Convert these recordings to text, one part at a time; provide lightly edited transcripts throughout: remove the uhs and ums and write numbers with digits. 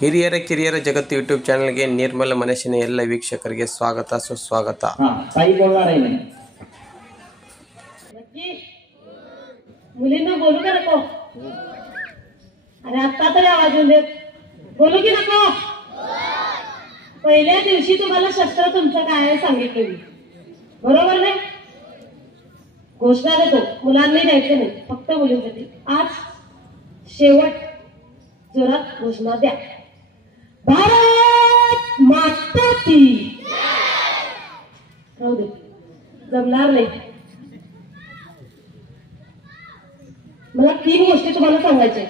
ಹಿರಿಯರ ಕಿರಿಯರ ಜಗತ್ತು ಯೂಟ್ಯೂಬ್ ಚಾನಲ್ಗೆ ನಿರ್ಮಲ ಮನಸ್ಸಿನ ಎಲ್ಲ ವೀಕ್ಷಕರಿಗೆ ಸ್ವಾಗತ ಸುಸ್ವಾಗತ. ताई बोलणार आहे. मुलींना बोलू का नको? अरे आता तरी आवाज येऊन देत. बोलू की नको? पहिल्या दिवशी तुम्हाला शस्त्र तुमचं काय आहे सांगितलं मी, बरोबर नाही? घोषणा देतो, मुलांनी द्यायचं नाही, फक्त मुलींसाठी. आज शेवट जोरात घोषणा द्या. भारत माता की राहू दे, जमणार नाही. मला 3 गोष्टी तुम्हाला सांगायच्या.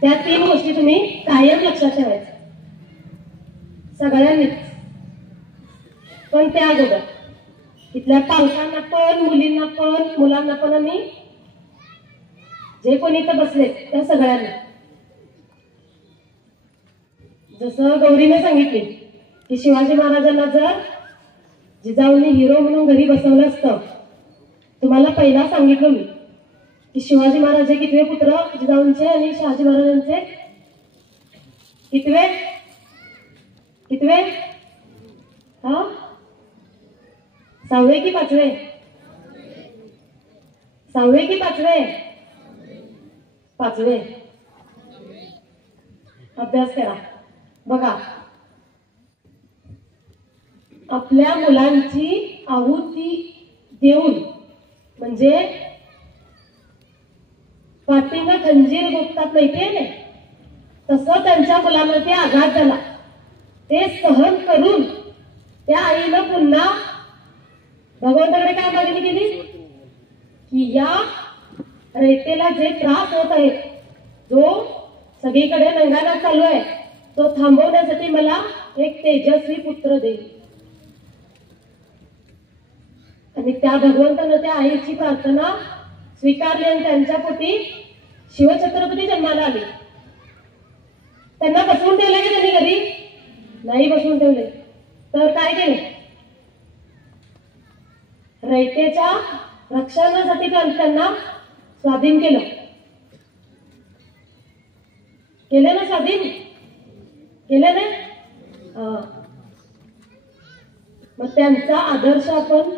त्या 3 गोष्टी तुम्ही कायम लक्षात ठेवायच्या सगळ्यांनी. पण त्या अगोदर इथल्या पालकांना पण, मुलींना पण, मुलांना पण, आणि जे कोणी इथं बसले त्या सगळ्यांना, जसं गौरीने सांगितले की शिवाजी महाराजांना जर जिजाऊंनी हिरो म्हणून घरी बसवलं असतं, तुम्हाला पहिला सांगितलं मी की शिवाजी महाराज हे कितवे पुत्र जिजाऊंचे आणि शहाजी महाराजांचे? कितवे? कितवे? हा, 6वे की 5वे? 6वे की 5वे? 5वे. अभ्यास करा. बघा, आपल्या मुलांची आहुती देऊन, म्हणजे पाठींना खंजीर गोपतात माहितीये ना, तसं त्यांच्या मुलांवरती आघात झाला. ते सहन करून त्या आईनं पुन्हा भगवंताकडे काय मागणी केली की या रयतेला जे त्रास होत आहे, जो सगळीकडे नंगानाच चालू आहे, तो थांबवण्यासाठी मला एक तेजस्वी पुत्र देईल. आणि त्या भगवंतानं त्या आईची प्रार्थना स्वीकारली आणि त्यांच्या पोटी शिवछत्रपती जन्माला आले. त्यांना बसवून ठेवले की त्यांनी घरी? नाही बसवून ठेवले. तर काय केले? रयतेच्या रक्षणासाठी त्यांना स्वाधीन केलं. केले ना स्वाधीन? केले ना? मग त्यांचा आदर्श आपण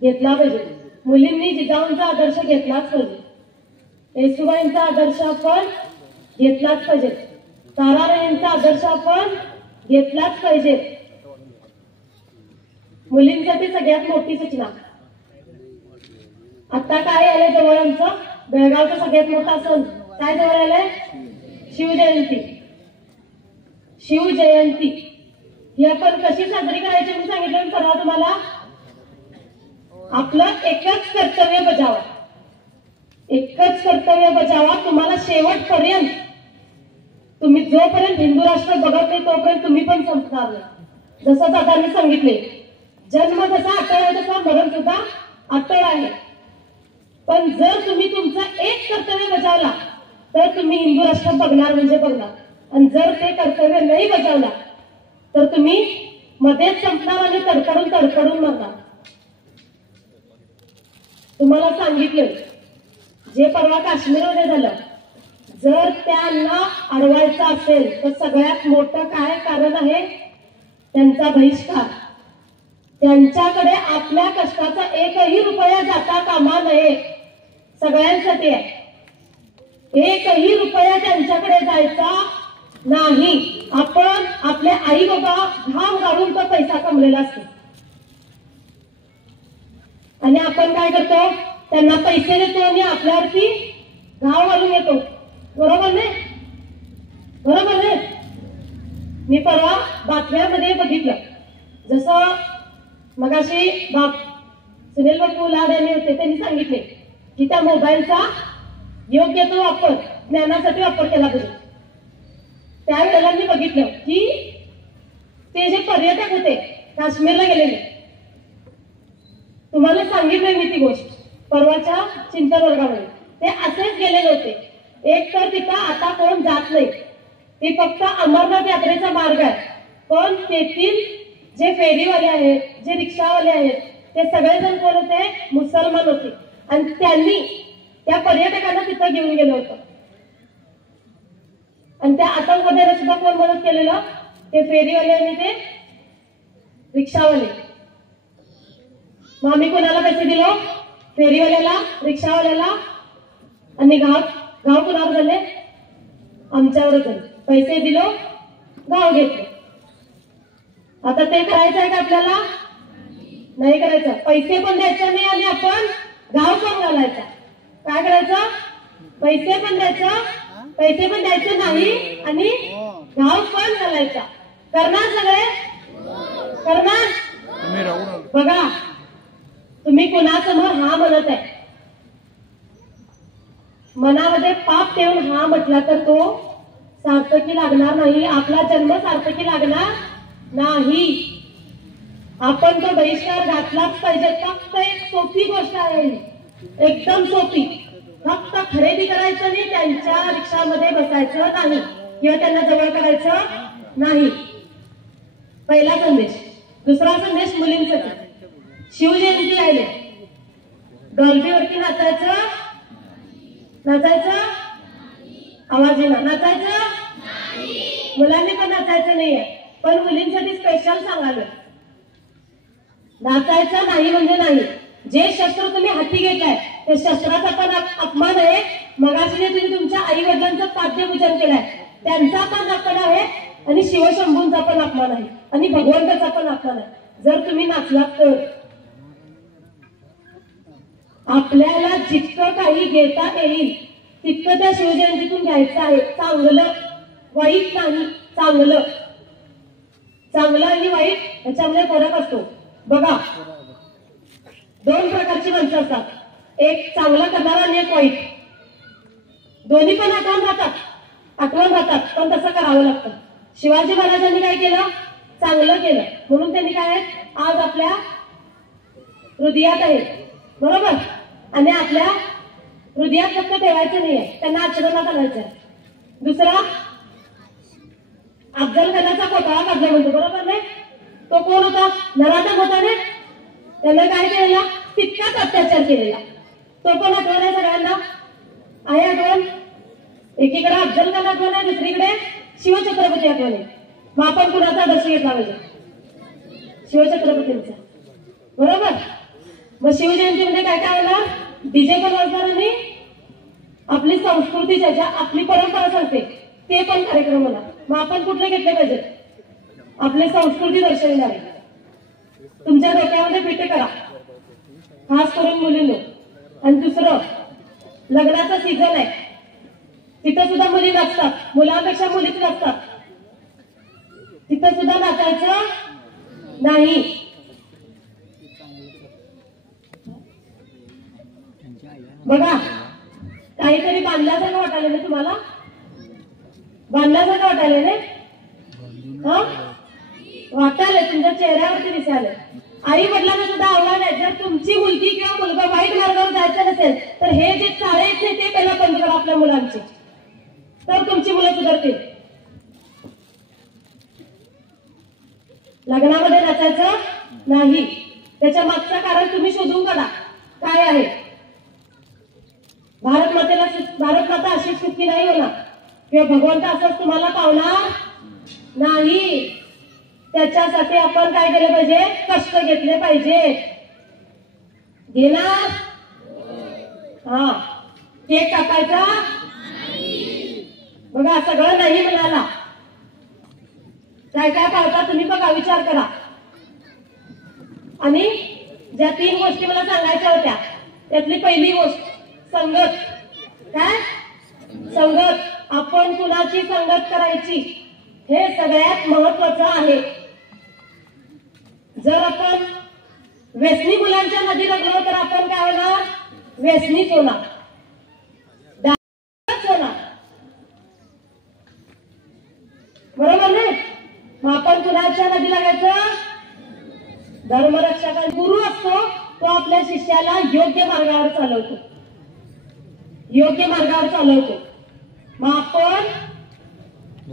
घेतला पाहिजे. मुलींनी जिजाऊंचा आदर्श घेतलाच पाहिजे. येसुबाईंचा आदर्श आपण घेतलाच पाहिजे. ताराबाईंचा आदर्श आपण घेतलाच पाहिजे. मुलींसाठी सगळ्यात मोठी सूचना, आता काय आलंय जवळ, आमचं बेळगावचा सगळ्यात मोठा सण काय जवळ आलाय? शिवजयंती. शिवजयंती ही आपण कशी साजरी करायची म्हणून सांगितलं परवा तुम्हाला. आपलं एकच कर्तव्य बजावा, एकच कर्तव्य बजावा. तुम्हाला शेवटपर्यंत, तुम्ही जोपर्यंत हिंदू राष्ट्र बघत नाही तोपर्यंत तुम्ही पण संपणार नाही. जसं दादांनी सांगितले, जन्म जसा अटळ आहे तसा मरण सुद्धा अटळ आहे. पण जर तुम्ही तुमचं एक कर्तव्य बजावला तर तुम्ही हिंदू राष्ट्र बघणार म्हणजे बघणार. आणि जर ते कर्तव्य नाही बजावला तर तुम्ही मध्येच संपणार आणि तडकडून तडकडून मरणार. तुम्हाला सांगितलं जे परवा काश्मीरमध्ये झालं, जर त्यांना अडवायचं असेल तर सगळ्यात मोठं काय कारण आहे? त्यांचा बहिष्कार. त्यांच्याकडे आपल्या कष्टाचा 1ही रुपया जाता कामा नये. सगळ्यांसाठी आहे. 1ही रुपया त्यांच्याकडे जायचा नाही. आपण आपले आई बाबा घाम गाळून तो पैसा कमलेला असतो आणि आपण काय करतो? त्यांना पैसे देतो आणि आपल्यावरती घाव घालून येतो. बरोबर नाही? बरोबर नाही? मी परवा बातम्यामध्ये बघितलं, जसं मगाशी सुनील बापू लाड यांनी होते, त्यांनी सांगितले की त्या मोबाईलचा योग्य तो वापर, ज्ञानासाठी वापर केला पाहिजे. त्यावेळेला मी बघितलं की ते जे पर्यटक होते काश्मीरला गेलेले, तुम्हाला सांगितलंय मी ती गोष्ट परवाच्या चिंतन वर्गामध्ये, ते असेच गेलेले होते. एक तर तिथं आता कोण जात नाही, ते फक्त अमरनाथ यात्रेचा मार्ग आहे. पण तेथील जे फेरीवाले आहेत, जे रिक्षावाले आहेत, ते सगळेजण कोण होते? मुसलमान होते. आणि त्यांनी त्या पर्यटकांना तिथं घेऊन गेलं होतं. आणि त्या आतंकवाद्याला सुद्धा कोण मदत केलेलं? ते फेरीवाले आणि ते रिक्षावाले. मग आम्ही कोणाला पैसे दिलो? फेरीवाल्याला, रिक्षावाल्याला. आणि गाव कुणावर झाले? आमच्यावरच झाले. पैसे दिलो, गाव घेतलं. आता ते करायचं आहे का आपल्याला? नाही करायचं. पैसे पण द्यायचे नाही आणि आपण गाव पण घालायचा. काय करायचं? पैसे पण द्यायचे नाही आणि गाव पण घालायचा. करणार सगळे? करणार? बघा, तुम्ही कुणासमोर हा म्हणत आहे, मनामध्ये पाप ठेवून हा म्हटला तर तो सार्थकी लागणार नाही. आपला जन्म सार्थकी लागणार नाही. आपण तो बहिष्कार घातलाच पाहिजे. फक्त एक सोपी गोष्ट आहे, एकदम सोपी. फक्त खरेदी करायचं नाही, त्यांच्या रिक्षामध्ये बसायचं नाही किंवा त्यांना जवळ करायचं नाही. पहिला संदेश. दुसरा संदेश मुलींसाठी. शिवजयंती राहिले, गलबीवरती नाचायचं आवाज येणार. नाचायचं मुलांनी पण नाचायचं नाहीये, पण मुलींसाठी स्पेशल सांगायला. नाचायचं नाही म्हणजे नाही. जे शस्त्र तुम्ही हाती घेतलाय ते शस्त्राचा पण अपमान आहे. मगाशी जे तुम्ही तुमच्या आई वडिलांचं पाद्यपूजन केलंय त्यांचा पण अपमान आहे आणि शिवशंभूंचा पण अपमान आहे आणि भगवंताचा पण अपमान आहे. जर तुम्ही नाचलात तर आपल्याला जितकं काही घेता येईल तितकं त्या शिवजयंतीतून घ्यायचं आहे. चांगलं वाईट नाही, चांगलं आणि वाईट ह्याच्यामध्ये फरक असतो. बघा, दोन प्रकारची माणसं असतात, एक चांगलं करणारा आणि एक वाईट. दोन्ही पण आठवण राहतात, पण तसं करावं लागतं. शिवाजी महाराजांनी काय केलं? चांगलं केलं, म्हणून त्यांनी काय आज आपल्या हृदयात आहे. बरोबर? आणि आपल्या हृदयात फक्त ठेवायचं नाहीये, त्यांना आचरणात आणायचं. दुसरा, अफजल खानाचा कोटाळा काढला म्हणतो. बरोबर नाही? तो कोण होता? नराधम होता ने. त्यानं काय केलेला? तितकाच अत्याचार केलेला. तो पण आठवण आहे सगळ्यांना? आहे आठवण? एकीकडे अफजल खान आठवण आहे, दुसरीकडे शिवछत्रपती आठवण आहे. मग आपण कुणाचा आदर्श घेतला पाहिजे? शिवछत्रपतींचा. बरोबर? मग शिवजयंतीमध्ये काय काय होणार? डीजे पण वाजणार आणि आपली संस्कृतीच्या ज्या आपली परंपरा सांगते ते पण कार्यक्रम होणार. मग आपण कुठले घेतले पाहिजे? आपली संस्कृती दर्शविणारे. तुमच्या डोक्यामध्ये फिट करा, खास करून मुलींनो. आणि दुसरं, लग्नाचा सीझन आहे, तिथं सुद्धा मुली नाचतात, मुलांपेक्षा मुलीच नाचतात. तिथं सुद्धा नाचायचं नाही. बघा, काहीतरी बांधल्यासारखं वाटायला ना तुम्हाला? बांधल्यासारखं वाटायला ना? वाटायला तुमच्या चेहऱ्यावरती दिसायला. आई वडिलांना सुद्धा आव्हान आहे, जर तुमची मुलगी किंवा मुलगा वाईट मार्गावर जायचं नसेल तर हे जे चाळे आहेत ते पहिला बंद करा आपल्या मुलांचे, तर तुमची मुलं सुधारतील. लग्नामध्ये नाचायचं नाही. त्याच्या मागचं कारण तुम्ही शोधून काढा काय आहे. भारत माता अशी सुखी नाही होणार किंवा भगवंत असंच तुम्हाला पावणार नाही. त्याच्यासाठी आपण काय केलं पाहिजे? कष्ट घेतले पाहिजे. घेणार? हा. केक कापायचा? बघा, सगळं नाही म्हणाला. काय काय पाळता तुम्ही बघा, विचार करा. आणि ज्या 3 गोष्टी मला सांगायच्या होत्या त्यातली पहिली गोष्ट संगत. काय? संगत. आपण कुणाची संगत करायची हे सगळ्यात महत्वाचं आहे. जर आपण व्यसनी मुलांच्या नदी लागलो तर आपण काय होणार? व्यसनीच होणार, होणार. बरोबर नाही? मग आपण कुणाच्या नदी लागायचं? धर्मरक्षक गुरु असतो तो आपल्या शिष्याला योग्य मार्गावर चालवतो, योग्य मार्गावर चालवतो. मग आपण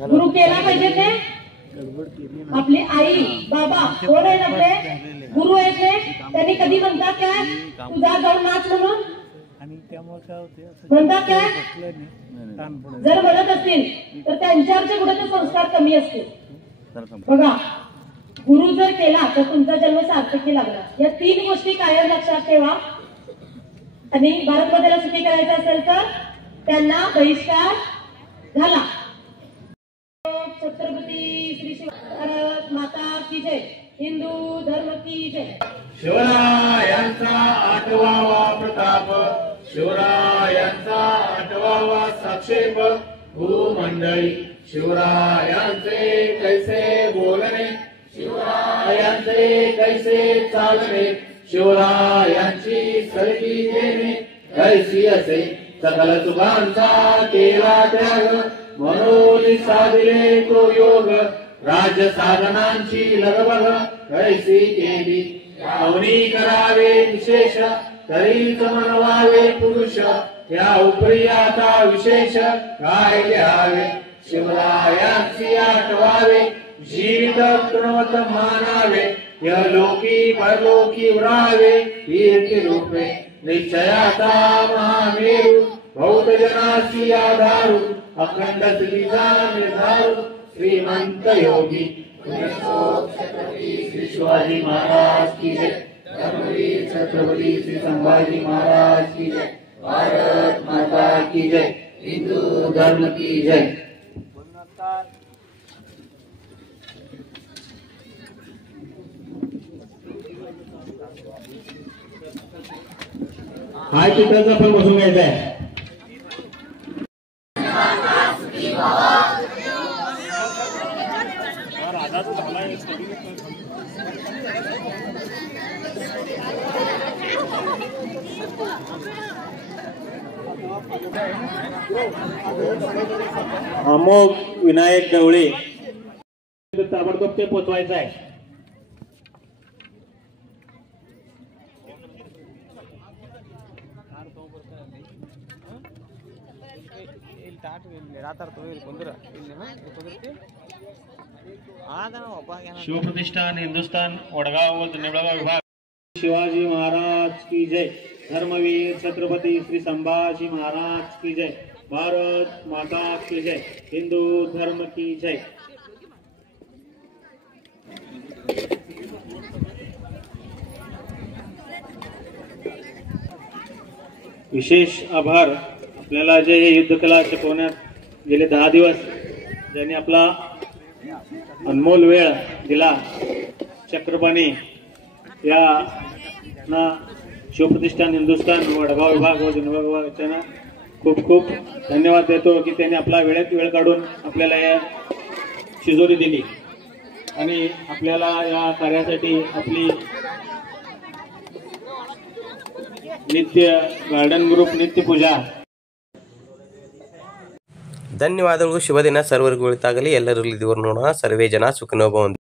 गुरु केला पाहिजे ते आपली आई बाबा कोण आहेत? आपले गुरु आहेत ते. त्यांनी कधी म्हणतात काय तुझा जाऊन नाच म्हणून? आणि त्यामुळे काय होते म्हणतात काय बसल्याने ताण पडत जर म्हणत असतील तर त्यांच्यावरचे कुठे संस्कार कमी असतील. बघा, गुरु जर केला तर तुमचा जन्म सार्थकी लागला. या 3 गोष्टी कायम लक्षात ठेवा. आणि भारतमातेला सुखी करायचं असेल तर त्यांना बहिष्कार घाला. छत्रपती श्री भारत माता की जय. हिंदू धर्म की जय. शिवरायांचा 8वा प्रताप, शिवरायांचा 8वा साक्षेप. भूमंडळी शिवरायांचे कैसे बोलणे, शिवरायांचे कैसे चालणे, शिवरायांची सरकी देणे कैसी असे. सकल सुखांचा केला त्याग, मनोनी साधिले तो योग. राज साधनांची लगबग कैसी केली, अवनी करावे विशेष. तरीच मनवावे पुरुष, या उपरी आता विशेष काय लिहावे. शिवरायांची आठवावे, जीवित गुणवत मानावे. यलोकी परलोकी उरावे कीर्ती रूपे. निश्चयाचा महामेरू, बौद्ध जनासी आधारू. अखंड श्रीचा निर्धारू, श्रीमंत योगी. छत्रपती श्री शिवाजी महाराज की जय. धर्मवीर छत्रपती श्री संभाजी महाराज की जय. भारत माता की जय. हिंदू धर्म की जय. हाय चित्राचा पण बसून घ्यायचा आहे. अमोघ विनायक गवळे ताबडतोब ते पोचवायचं आहे. शिवप्रतिष्ठान हिंदुस्थान वडगाव व निवडगाव विभाग. शिवाजी महाराज की जय. धर्मवीर छत्रपती श्री संभाजी महाराज की जय. भारत माता की जय. हिंदू धर्म की जय. विशेष आभार आपल्याला जे युद्धकला शिकवण्यात गेले 10 दिवस ज्यांनी आपला अनमोल वेळ दिला चक्रपाणी या ना शिवप्रतिष्ठान हिंदुस्थान वडगाव विभाग व जुनगाव विभागाच्या खूप खूप धन्यवाद देतो की त्यांनी आपला वेळेत वेळ काढून आपल्याला या शिजोरी दिली आणि आपल्याला या कार्यासाठी आपली नित्य गार्डन ग्रुप नित्य पूजा. ಧನ್ಯವಾದಗಳು. ಶುಭ ದಿನ ಸರ್ವರಿಗೂ ಒಳಿತಾಗಲಿ. ಎಲ್ಲರೂ ಇಲ್ಲಿ ನೋಡೋಣ. ಸರ್ವೇ ಜನ ಸುಖಿನೋ ಭವಂತು.